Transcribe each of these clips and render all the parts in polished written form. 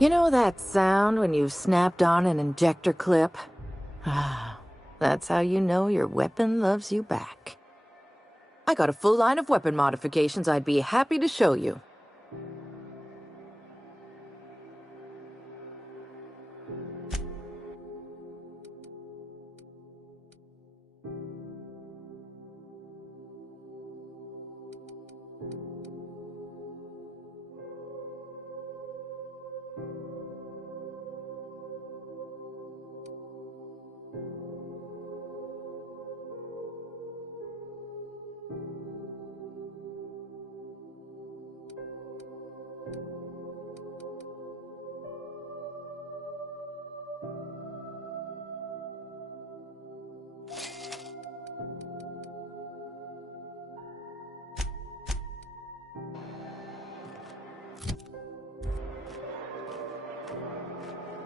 You know that sound when you've snapped on an injector clip? Ah, that's how you know your weapon loves you back. I got a full line of weapon modifications I'd be happy to show you.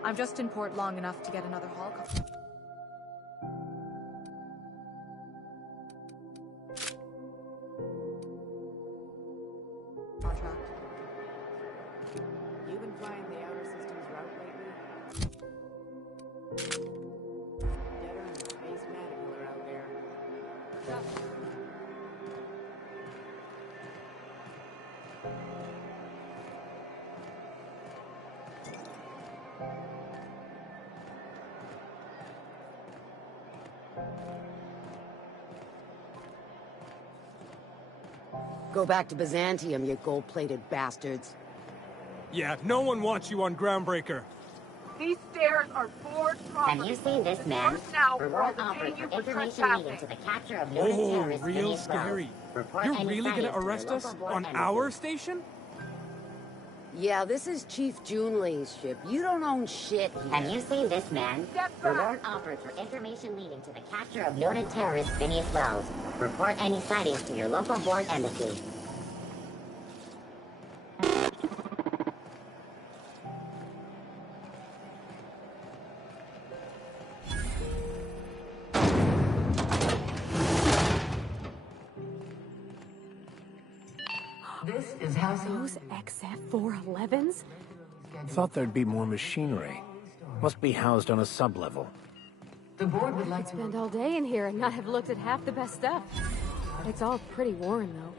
I'm just in port long enough to get another haul call. Contract. You been flying the Outer Systems route lately? Getter and the Space Medical are out there. Go back to Byzantium, you gold-plated bastards. Yeah, no one wants you on Groundbreaker. These stairs are board property. Have you seen this man? Now, Reward or I'll offered detain for you for information leading to the capture of noted Oh, terrorist real Phineas scary. Wells. Report You're any really gonna findings to arrest your us local board on embassy. our station? Yeah, this is Chief Junlei's ship. You don't own shit here. Have you seen this man? Step back. Reward offered for information leading to the capture of noted terrorist Phineas Wells. Report any sightings to your local board embassy. This is House Those XF-411s? Thought there'd be more machinery. Must be housed on a sub-level. The board would like to Spend all day in here and not have looked at half the best stuff. It's all pretty worn, though.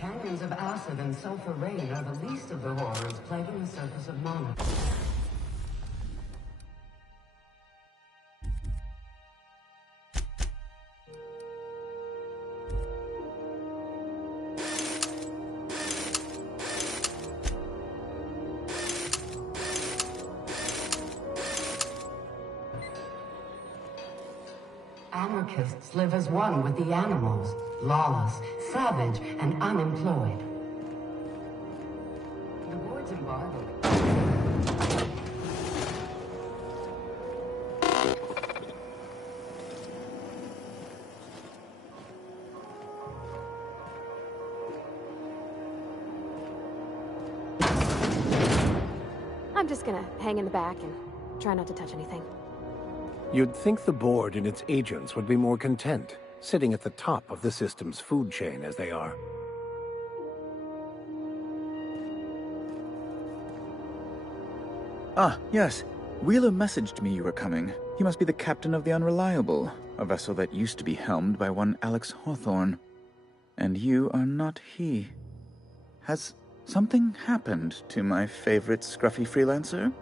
Canyons of acid and sulfur rain are the least of the horrors plaguing the surface of Mana. Anarchists live as one with the animals, lawless, savage, and unemployed. The board's embargo. I'm just gonna hang in the back and try not to touch anything. You'd think the board and its agents would be more content, sitting at the top of the system's food chain as they are. Ah, yes. Wheeler messaged me you were coming. He must be the captain of the Unreliable, a vessel that used to be helmed by one Alex Hawthorne. And you are not he. Has something happened to my favorite scruffy freelancer?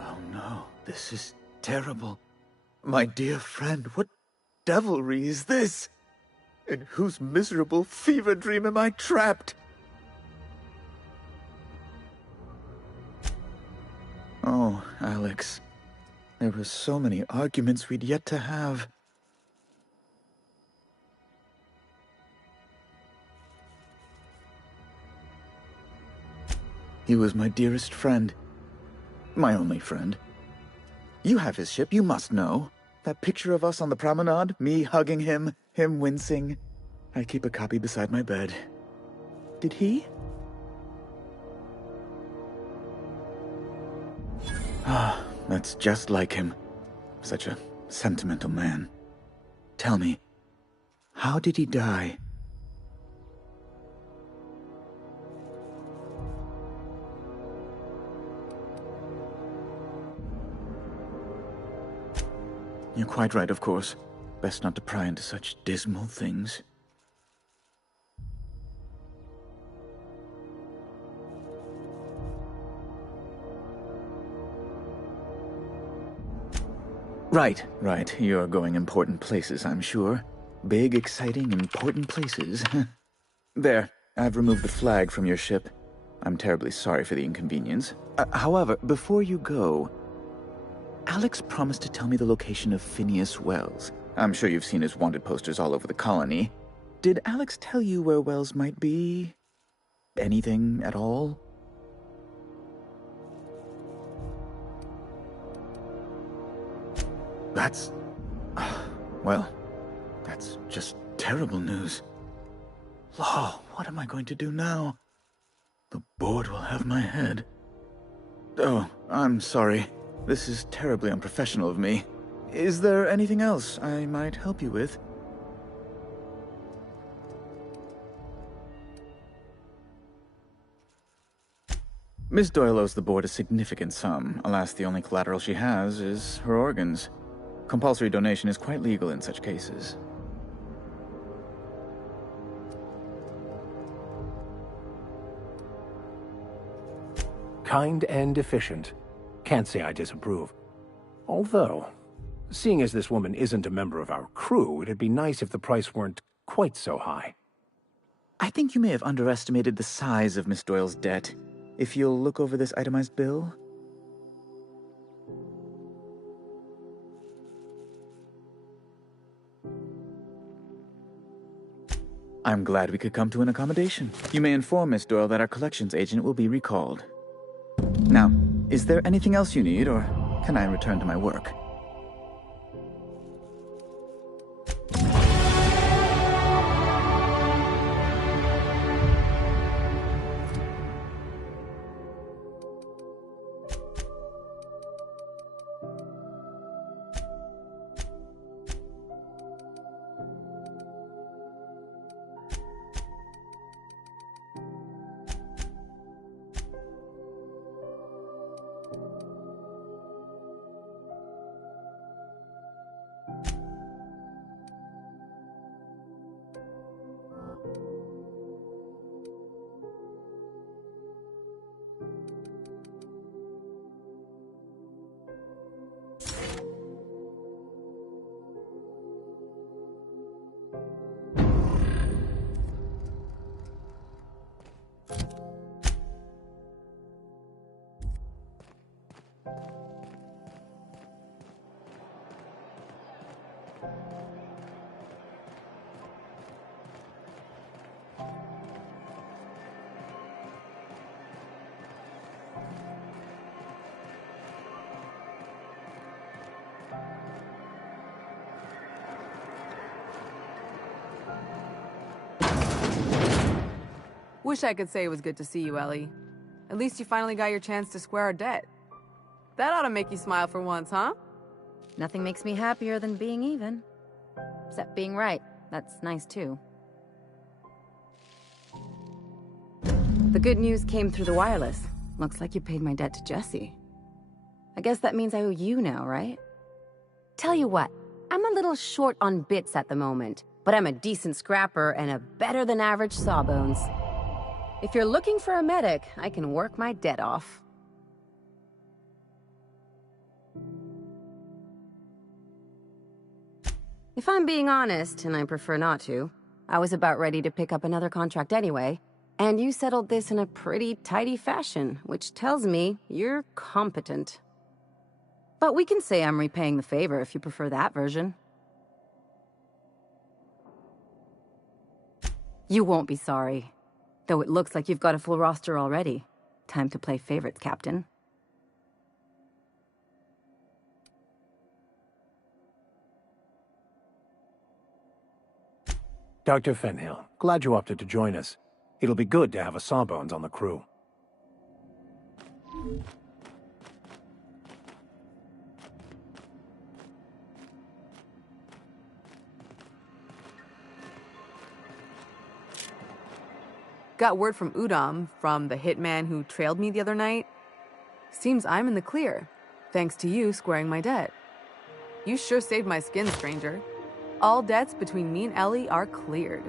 Oh no, this is terrible. My dear friend, what devilry is this? In whose miserable fever dream am I trapped? There were so many arguments we'd yet to have. He was my dearest friend. My only friend. You have his ship, you must know. That picture of us on the promenade, me hugging him, him wincing. I keep a copy beside my bed. Did he? Ah, that's just like him. Such a sentimental man. Tell me, how did he die? You're quite right, of course. Best not to pry into such dismal things. Right. You're going important places, I'm sure. Big, exciting, important places. There, I've removed the flag from your ship. I'm terribly sorry for the inconvenience. However, before you go, Alex promised to tell me the location of Phineas Wells. I'm sure you've seen his wanted posters all over the colony. Did Alex tell you where Wells might be? Anything at all? That's... well, that's just terrible news. Law, what am I going to do now? The board will have my head. Oh, I'm sorry. This is terribly unprofessional of me. Is there anything else I might help you with? Miss Doyle owes the board a significant sum. Alas, the only collateral she has is her organs. Compulsory donation is quite legal in such cases. Kind and efficient. Can't say I disapprove. Although, seeing as this woman isn't a member of our crew, it'd be nice if the price weren't quite so high. I think you may have underestimated the size of Miss Doyle's debt. If you'll look over this itemized bill... I'm glad we could come to an accommodation. You may inform Miss Doyle that our collections agent will be recalled. Now, is there anything else you need, or can I return to my work? Wish I could say it was good to see you, Ellie. At least you finally got your chance to square our debt. That ought to make you smile for once, huh? Nothing makes me happier than being even. Except being right. That's nice, too. The good news came through the wireless. Looks like you paid my debt to Jesse. I guess that means I owe you now, right? Tell you what, I'm a little short on bits at the moment, but I'm a decent scrapper and a better-than-average sawbones. If you're looking for a medic, I can work my debt off. If I'm being honest, and I prefer not to, I was about ready to pick up another contract anyway, and you settled this in a pretty tidy fashion, which tells me you're competent. But we can say I'm repaying the favor if you prefer that version. You won't be sorry. Though it looks like you've got a full roster already. Time to play favorites, Captain. Dr. Fenhill, glad you opted to join us. It'll be good to have a Sawbones on the crew. Got word from Udom, from the hitman who trailed me the other night. Seems I'm in the clear, thanks to you squaring my debt. You sure saved my skin, stranger. All debts between me and Ellie are cleared.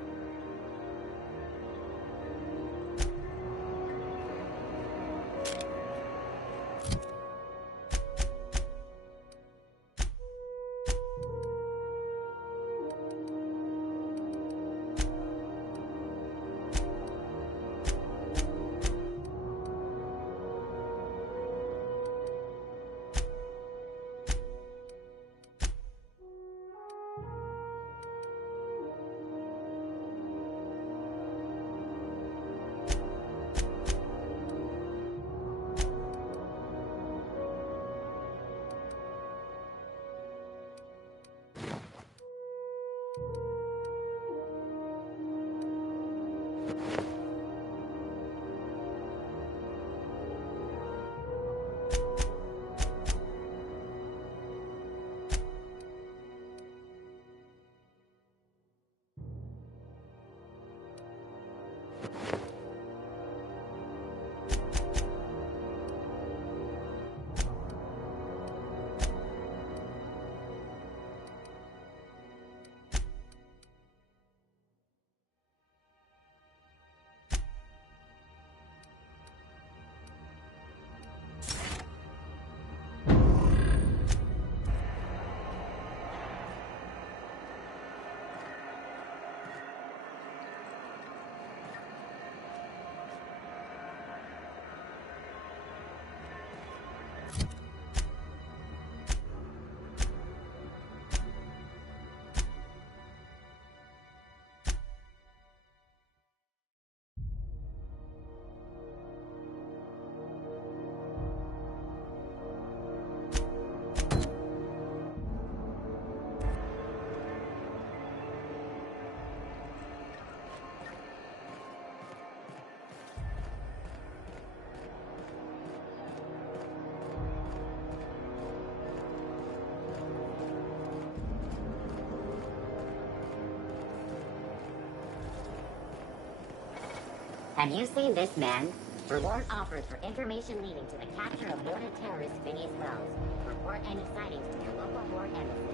Have you seen this man? Reward offers for information leading to the capture of noted terrorist Phineas Wells. Report any sightings to your local board embassy.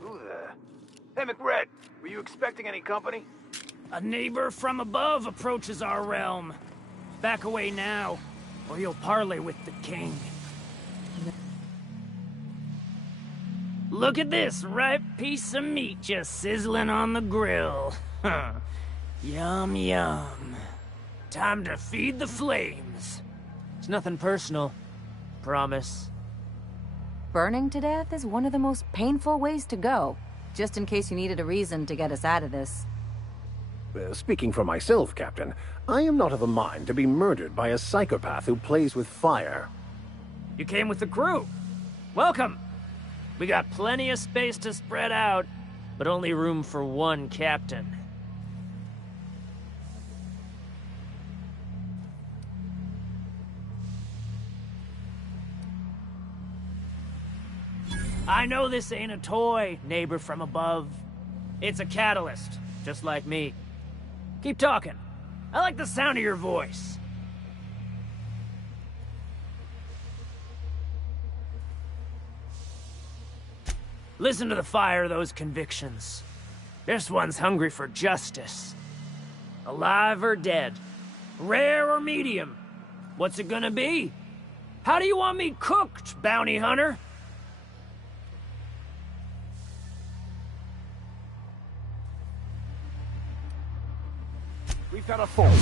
Who the... Hey, McRed, were you expecting any company? A neighbor from above approaches our realm. Back away now, or you'll parley with the king. Look at this ripe piece of meat just sizzling on the grill. Yum, yum. Time to feed the flames. It's nothing personal. Promise. Burning to death is one of the most painful ways to go, just in case you needed a reason to get us out of this. Speaking for myself, Captain, I am not of the mind to be murdered by a psychopath who plays with fire. You came with the crew. Welcome. We got plenty of space to spread out, but only room for one captain. I know this ain't a toy, neighbor from above. It's a catalyst, just like me. Keep talking. I like the sound of your voice. Listen to the fire of those convictions. This one's hungry for justice. Alive or dead? Rare or medium? What's it gonna be? How do you want me cooked, bounty hunter? We've got a phone.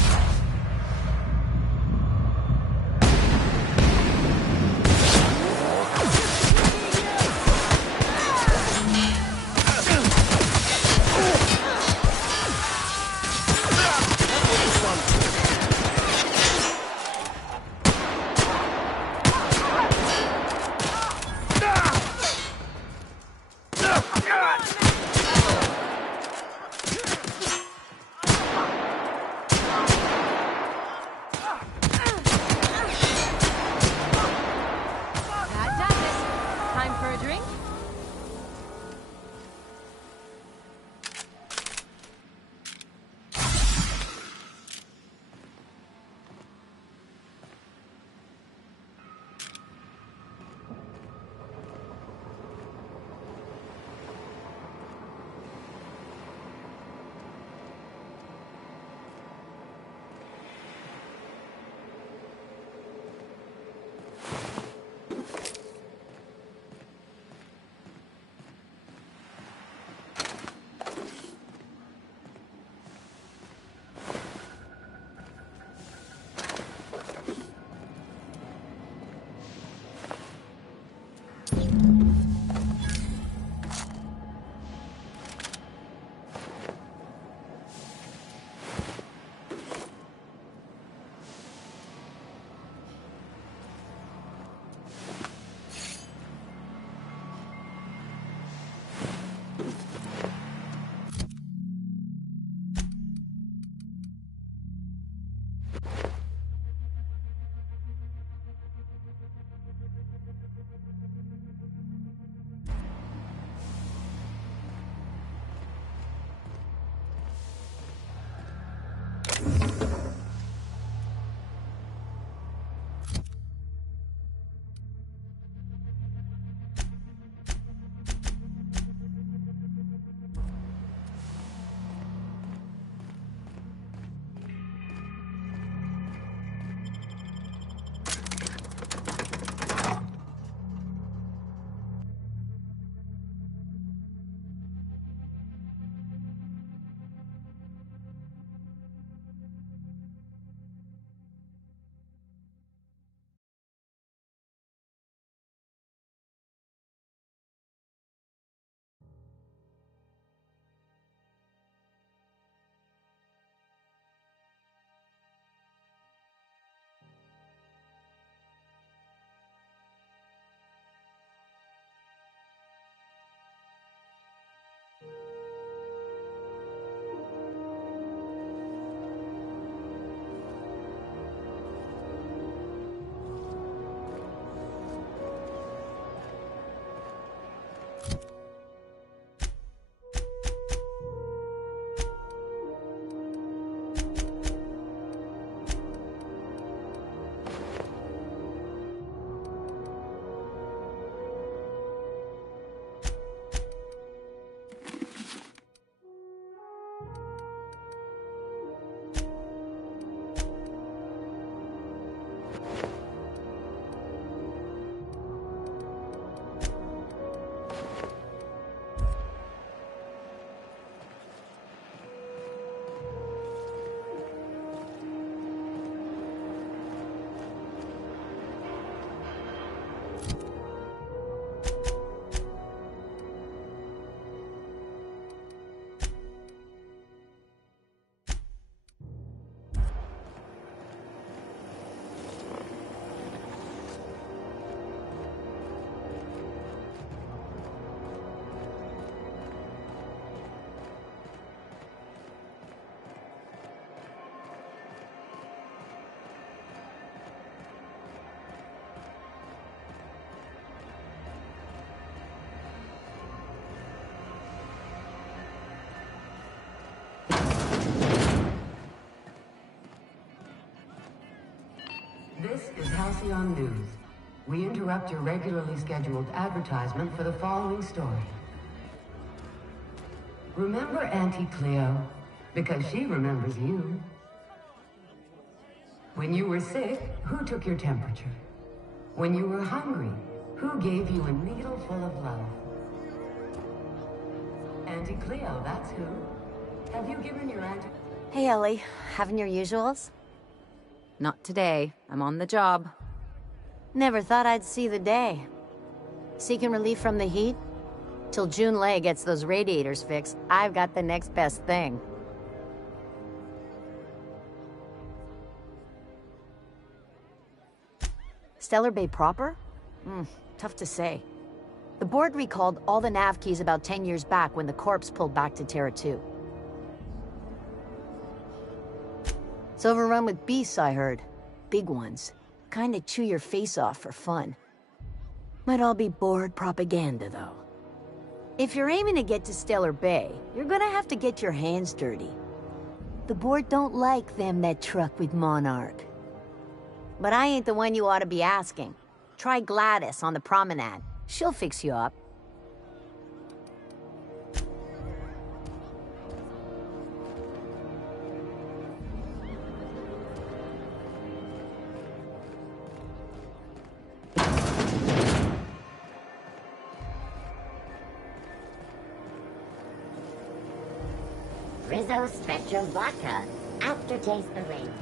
This is Halcyon News. We interrupt your regularly scheduled advertisement for the following story. Remember Auntie Cleo? Because she remembers you. When you were sick, who took your temperature? When you were hungry, who gave you a needle full of love? Auntie Cleo, that's who. Have you given your auntie... Hey, Ellie. Having your usuals? Not today. I'm on the job. Never thought I'd see the day. Seeking relief from the heat? Till June Lay gets those radiators fixed, I've got the next best thing. Stellar Bay proper? Tough to say. The board recalled all the nav keys about 10 years back when the corpse pulled back to Terra 2. It's overrun with beasts, I heard. Big ones. Kinda chew your face off for fun. Might all be board propaganda, though. If you're aiming to get to Stellar Bay, you're gonna have to get your hands dirty. The board don't like them that truck with Monarch. But I ain't the one you ought to be asking. Try Gladys on the promenade. She'll fix you up. Rizzo Spectrum Vodka. Aftertaste the rainbow.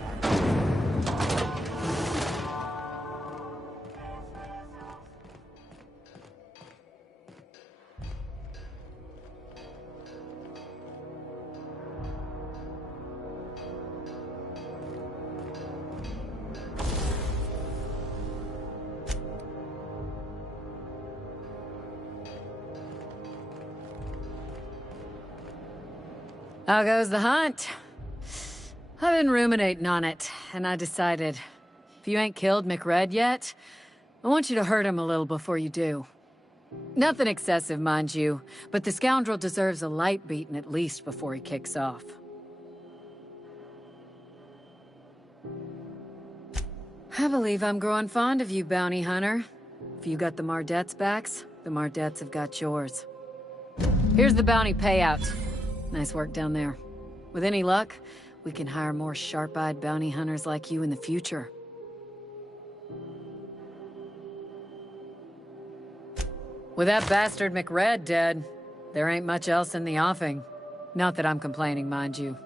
How goes the hunt? I've been ruminating on it, and I decided, if you ain't killed McRed yet, I want you to hurt him a little before you do. Nothing excessive, mind you, but the scoundrel deserves a light beating at least before he kicks off. I believe I'm growing fond of you, bounty hunter. If you got the Mardets' backs, the Mardets have got yours. Here's the bounty payout. Nice work down there. With any luck, we can hire more sharp-eyed bounty hunters like you in the future. With that bastard McRed dead, there ain't much else in the offing. Not that I'm complaining, mind you.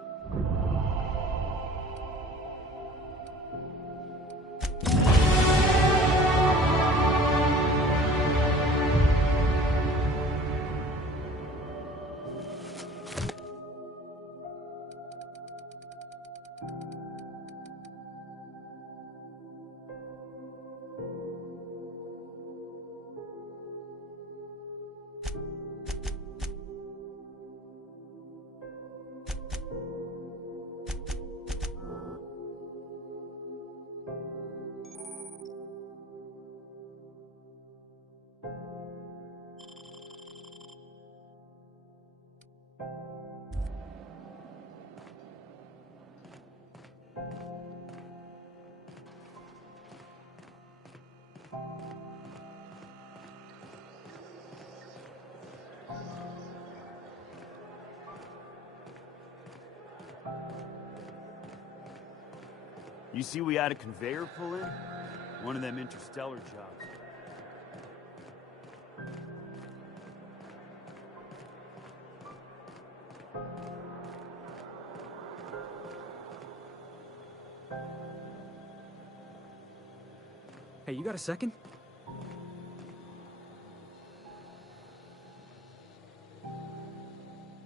You see we had a conveyor pull in? One of them interstellar jobs. Hey, you got a second?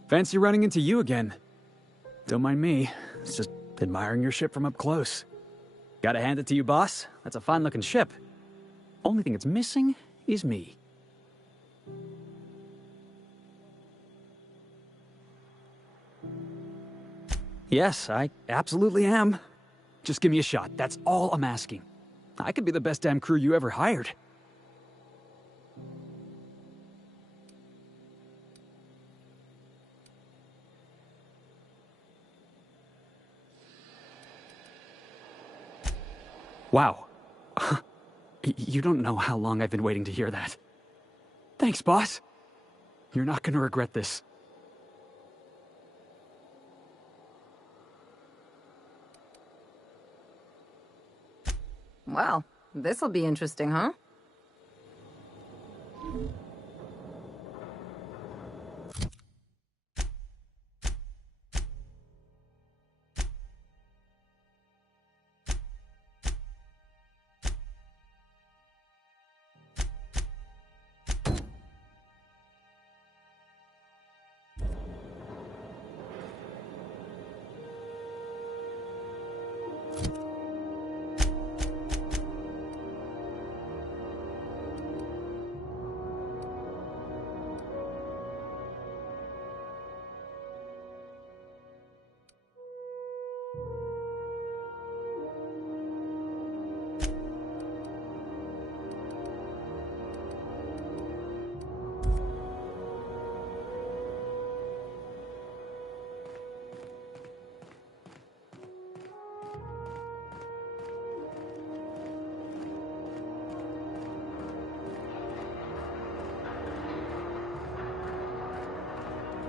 Fancy running into you again. Don't mind me. It's just admiring your ship from up close. Gotta hand it to you, boss. That's a fine-looking ship. Only thing it's missing is me. Yes, I absolutely am. Just give me a shot. That's all I'm asking. I could be the best damn crew you ever hired. Wow. You don't know how long I've been waiting to hear that. Thanks, boss. You're not gonna regret this. Well, this'll be interesting, huh?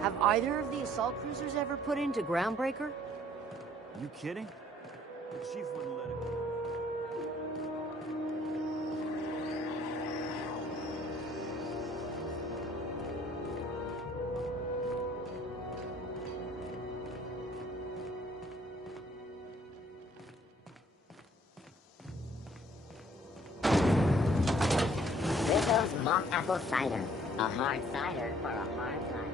Have either of the assault cruisers ever put into Groundbreaker? You kidding? The chief wouldn't let it go. Rizzo's mock apple cider. A hard cider for a hard life.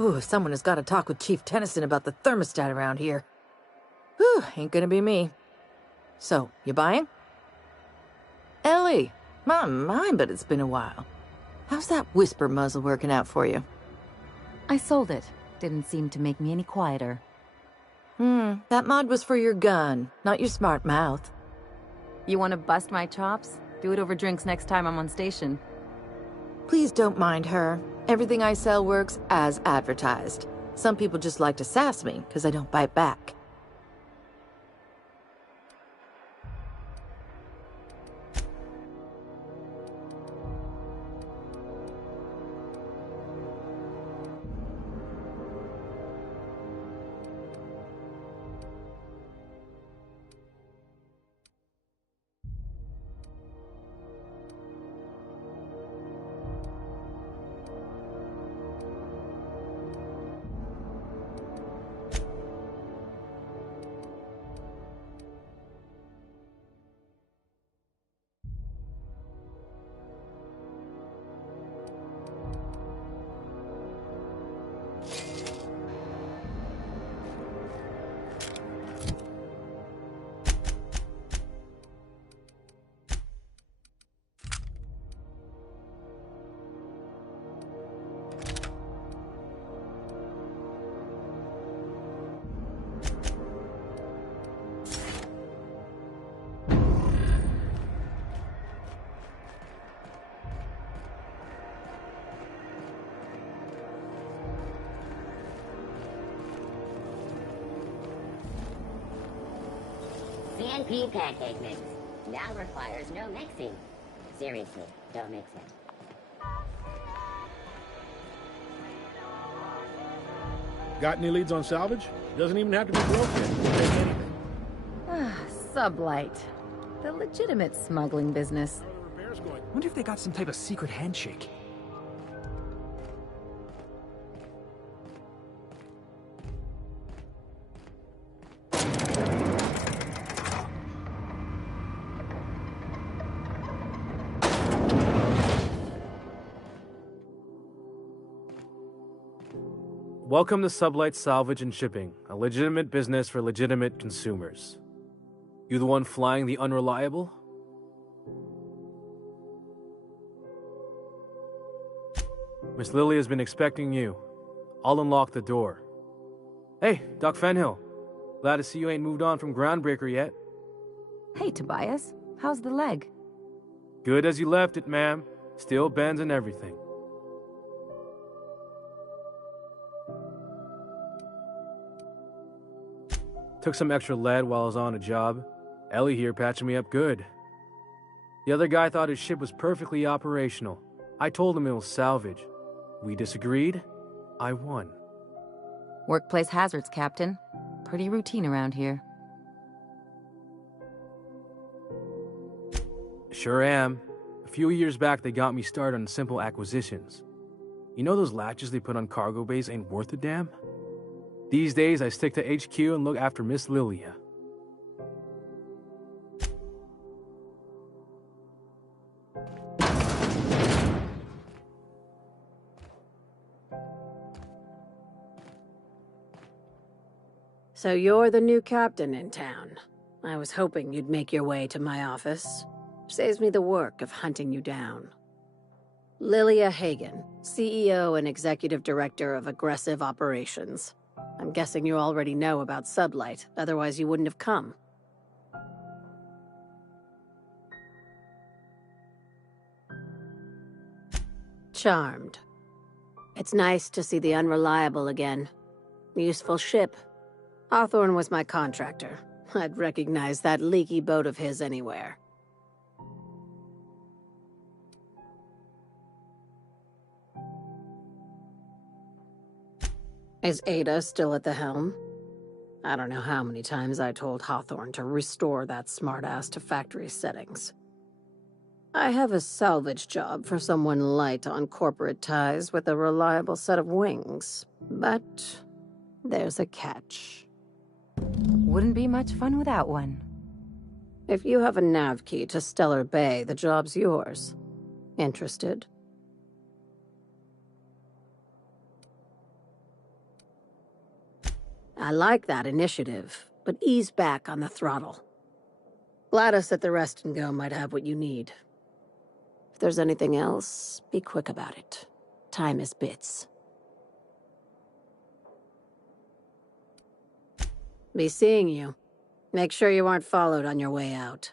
Ooh, someone has got to talk with Chief Tennyson about the thermostat around here. Whew, ain't gonna be me. So, you buying? Ellie, my, but it's been a while. How's that whisper muzzle working out for you? I sold it. Didn't seem to make me any quieter. That mod was for your gun, not your smart mouth. You want to bust my chops? Do it over drinks next time I'm on station. Please don't mind her. Everything I sell works as advertised. Some people just like to sass me because I don't bite back. CNP pancake mix. Now requires no mixing. Seriously, don't mix it. Got any leads on salvage? Doesn't even have to be broken. We'll take anything. Sublight. The legitimate smuggling business. Wonder if they got some type of secret handshake. Welcome to Sublight Salvage and Shipping, a legitimate business for legitimate consumers. You the one flying the Unreliable? Miss Lily has been expecting you. I'll unlock the door. Hey, Doc Fenhill. Glad to see you ain't moved on from Groundbreaker yet. Hey, Tobias. How's the leg? Good as you left it, ma'am. Still bends and everything. Took some extra lead while I was on a job. Ellie here patching me up good. The other guy thought his ship was perfectly operational. I told him it was salvage. We disagreed. I won. Workplace hazards, Captain. Pretty routine around here. Sure am. A few years back, they got me started on simple acquisitions. You know those latches they put on cargo bays ain't worth a damn? These days, I stick to HQ and look after Miss Lilia. So you're the new captain in town. I was hoping you'd make your way to my office. Saves me the work of hunting you down. Lilia Hagen, CEO and Executive Director of Aggressive Operations. I'm guessing you already know about Sublight, otherwise you wouldn't have come. Charmed. It's nice to see the Unreliable again. Useful ship. Hawthorne was my contractor. I'd recognize that leaky boat of his anywhere. Is Ada still at the helm? I don't know how many times I told Hawthorne to restore that smartass to factory settings. I have a salvage job for someone light on corporate ties with a reliable set of wings, but there's a catch. Wouldn't be much fun without one. If you have a nav key to Stellar Bay, the job's yours. Interested? I like that initiative, but ease back on the throttle. Gladys at the Rest and Go might have what you need. If there's anything else, be quick about it. Time is bits. Be seeing you. Make sure you aren't followed on your way out.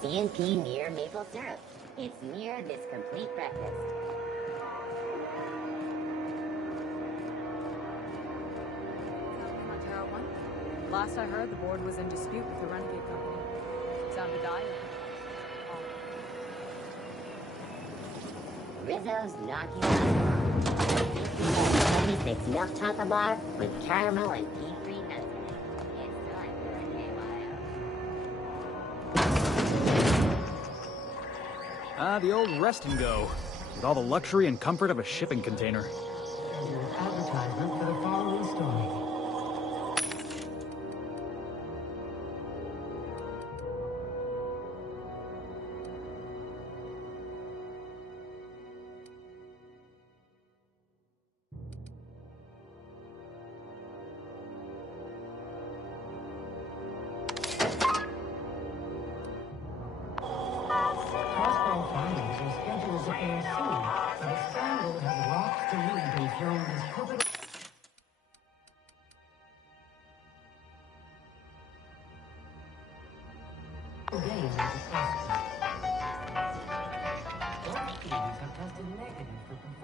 CNP Near Maple Syrup. It's near this complete breakfast. Montero 1? Last I heard, the board was in dispute with the Renegade Company. Sounded dire. Rizzo's knocking on the door. 76 milk chocolate bar with caramel and pea-free nuts in it. It's time for a KYO. The old Rest and Go, with all the luxury and comfort of a shipping container. Advertisement for the following story.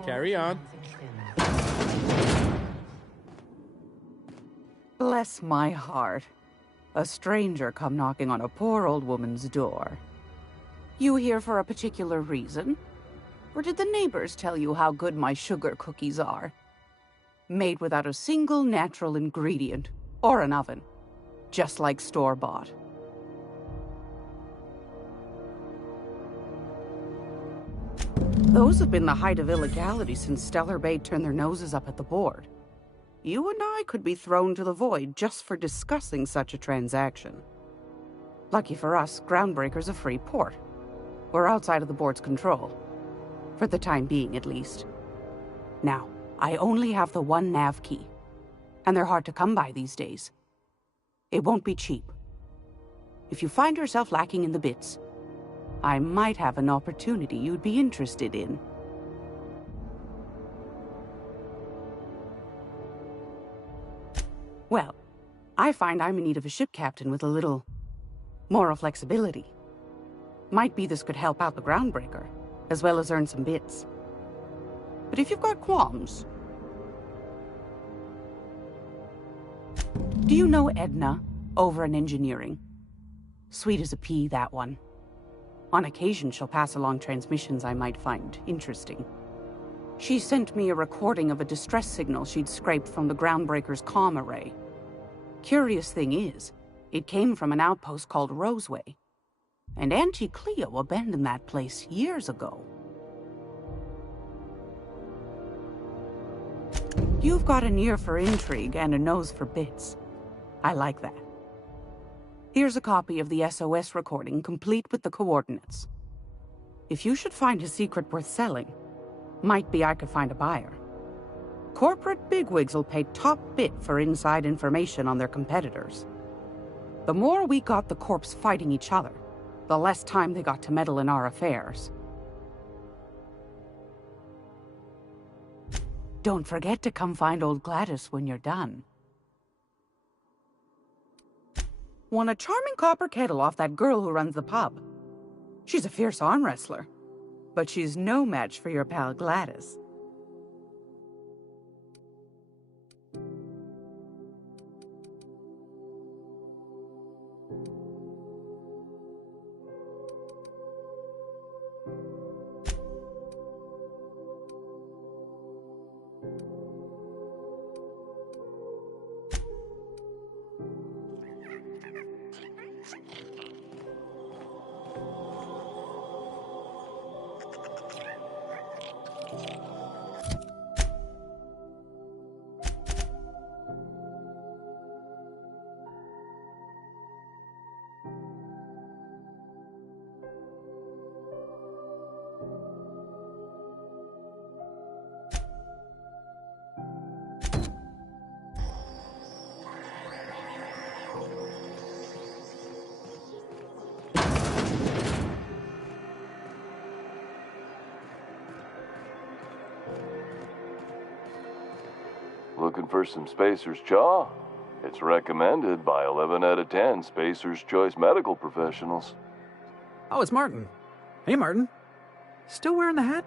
Carry on. Bless my heart. A stranger come knocking on a poor old woman's door. You here for a particular reason? Or did the neighbors tell you how good my sugar cookies are? Made without a single natural ingredient, or an oven. Just like store-bought. Those have been the height of illegality since Stellar Bay turned their noses up at the board. You and I could be thrown to the void just for discussing such a transaction. Lucky for us, Groundbreaker's a free port. We're outside of the board's control. For the time being, at least. Now, I only have the one nav key, and they're hard to come by these days. It won't be cheap. If you find yourself lacking in the bits, I might have an opportunity you'd be interested in. Well, I find I'm in need of a ship captain with a little moral flexibility. Might be this could help out the Groundbreaker, as well as earn some bits. But if you've got qualms... Do you know Edna, over in engineering? Sweet as a pea, that one. On occasion, she'll pass along transmissions I might find interesting. She sent me a recording of a distress signal she'd scraped from the Groundbreaker's comm array. Curious thing is, it came from an outpost called Roseway. And Auntie Cleo abandoned that place years ago. You've got an ear for intrigue and a nose for bits. I like that. Here's a copy of the SOS recording, complete with the coordinates. If you should find a secret worth selling, might be I could find a buyer. Corporate bigwigs will pay top bit for inside information on their competitors. The more we got the corps fighting each other, the less time they got to meddle in our affairs. Don't forget to come find old Gladys when you're done. Won a charming copper kettle off that girl who runs the pub. She's a fierce arm wrestler, but she's no match for your pal Gladys. Looking for some Spacer's Chaw? It's recommended by 11 out of 10 Spacer's Choice medical professionals. Oh, it's Martin. Hey, Martin. Still wearing the hat?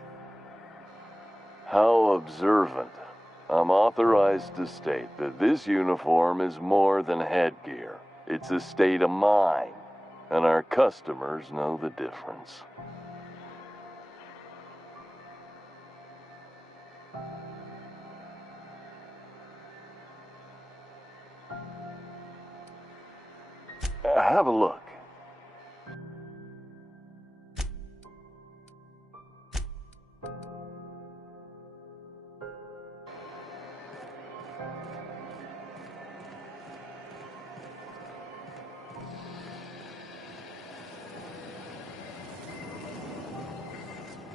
How observant. I'm authorized to state that this uniform is more than headgear. It's a state of mind, and our customers know the difference. Have a look.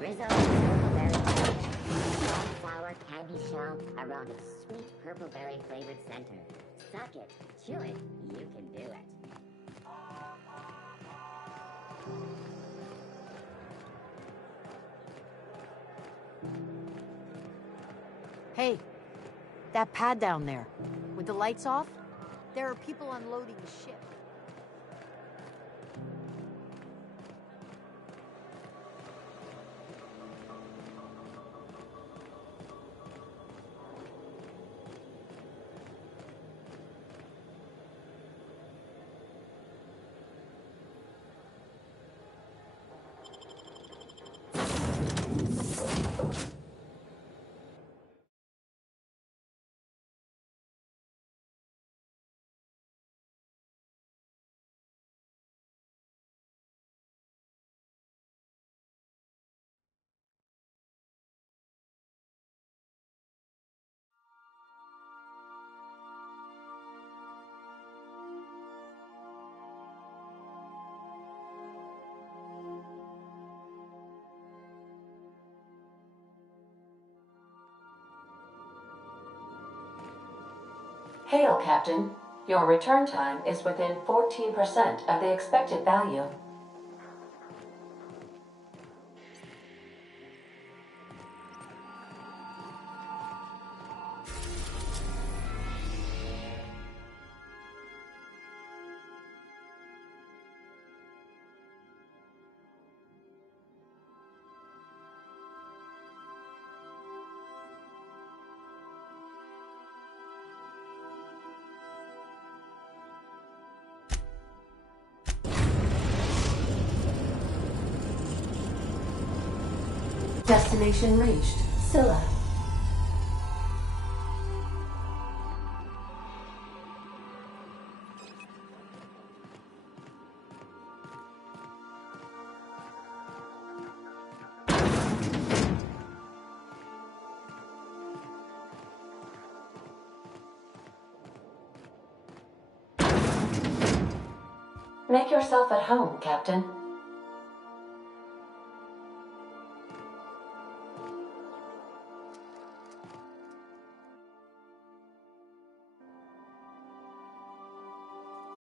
Rizzo purpleberry flower candy shell around a sweet purpleberry flavored center. Suck it, chew it, you can do it. Hey, that pad down there, with the lights off, there are people unloading a ship. Hail, Captain. Your return time is within 14% of the expected value. Destination reached. Scylla. Make yourself at home, Captain.